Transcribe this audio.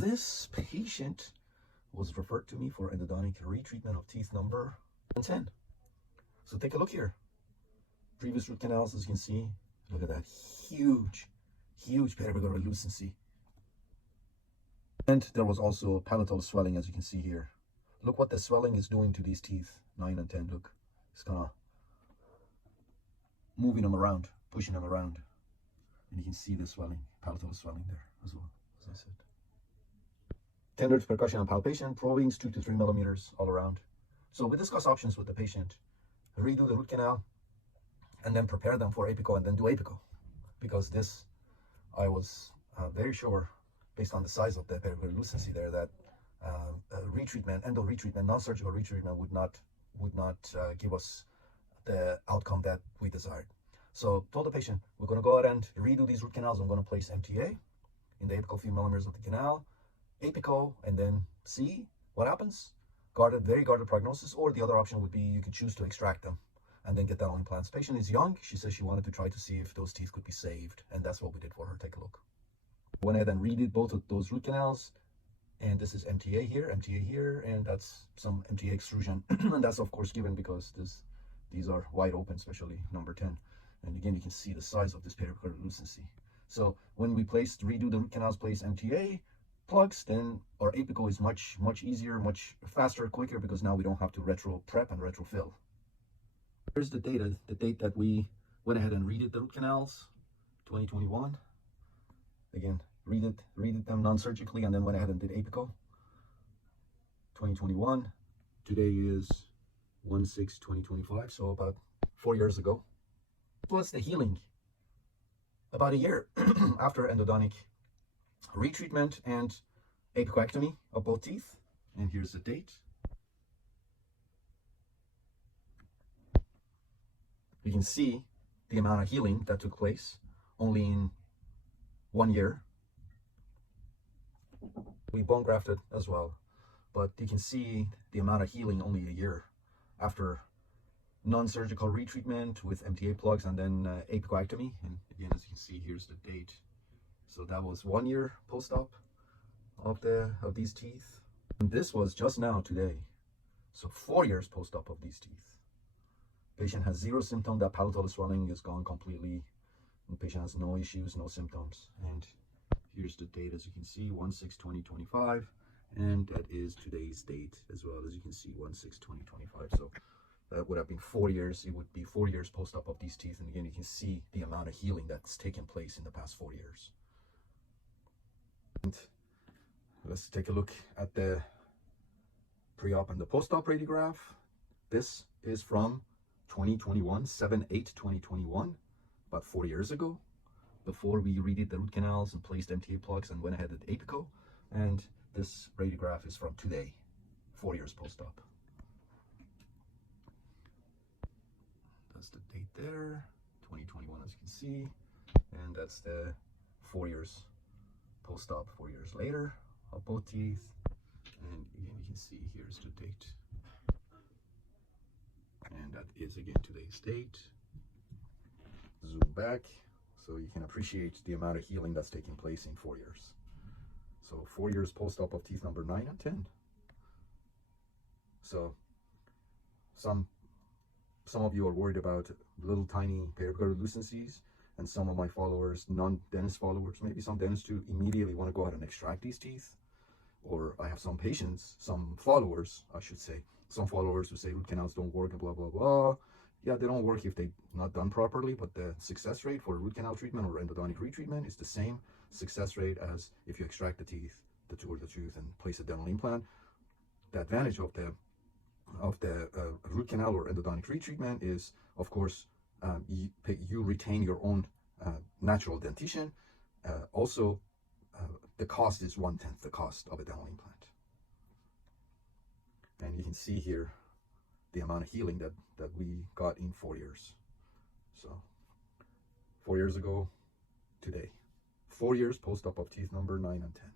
This patient was referred to me for endodontic retreatment of teeth number 10. So take a look here. Previous root canals, as you can see, look at that huge periapical lucency. And there was also palatal swelling, as you can see here. Look what the swelling is doing to these teeth, 9 and 10. Look, it's kind of moving them around, pushing them around. And you can see the swelling, palatal swelling there as well, as I said. Tender percussion and palpation, probings 2 to 3 millimeters all around. So we discuss options with the patient. Redo the root canal and then prepare them for apical and then do apical. Because this, I was very sure, based on the size of the periapical lucency there, that retreatment, endo retreatment, non-surgical retreatment would not give us the outcome that we desired. So told the patient, we're going to go ahead and redo these root canals. I'm going to place MTA in the apical few millimeters of the canal, apical, and then see what happens. Very guarded prognosis, or the other option would be you could choose to extract them and then get dental implants. Patient is young. She says she wanted to try to see if those teeth could be saved, and that's what we did for her. Take a look. Went ahead and redid both of those root canals, and this is MTA here, and that's some MTA extrusion, and that's of course given because these are wide open, especially number 10. And again, you can see the size of this periapical lucency. So when we redo the root canals, place MTA plugs, then our apical is much easier, much faster, quicker, because now we don't have to retro prep and retro fill. Here's the date that we went ahead and redid the root canals, 2021. Again, redid them non-surgically and then went ahead and did apical. 2021. Today is 1/6/2025, so about 4 years ago. Was the healing about a year after endodontic retreatment and apicoectomy of both teeth. And here's the date. You can see the amount of healing that took place only in 1 year. We bone grafted as well, but you can see the amount of healing only a year after non-surgical retreatment with MTA plugs and then apicoectomy. And again, as you can see, here's the date. So that was 1 year post-op of these teeth. And this was just now today. So 4 years post-op of these teeth. Patient has 0 symptom. That palatal swelling is gone completely. And patient has no issues, no symptoms. And here's the date, as you can see, 1/6/2025. And that is today's date as well, as you can see, 1/6/2025. So that would have been 4 years. It would be 4 years post-op of these teeth. And again, you can see the amount of healing that's taken place in the past 4 years. And let's take a look at the pre-op and the post-op radiograph. This is from 2021, 7/8/2021, about 4 years ago, before we redid the root canals and placed MTA plugs and went ahead with apical. And this radiograph is from today, 4 years post-op. That's the date there, 2021, as you can see, and that's the 4 years post-op, 4 years later of both teeth. And again, you can see here's the date, and that is again today's date. Zoom back so you can appreciate the amount of healing that's taking place in 4 years. So 4 years post-op of teeth number 9 and 10. So some of you are worried about little tiny periapical lucencies, and some of my followers, non-dentist followers, maybe some dentists too, immediately want to go ahead and extract these teeth. Or I have some patients, some followers, I should say, some followers who say root canals don't work and blah, blah, blah. Yeah, they don't work if they're not done properly, but the success rate for root canal treatment or endodontic retreatment is the same success rate as if you extract the teeth, the tooth, and place a dental implant. The advantage of the root canal or endodontic retreatment is, of course, you retain your own natural dentition. Also, the cost is 1/10 the cost of a dental implant. And you can see here the amount of healing that we got in 4 years. So 4 years ago today, 4 years post-op of teeth number 9 and 10.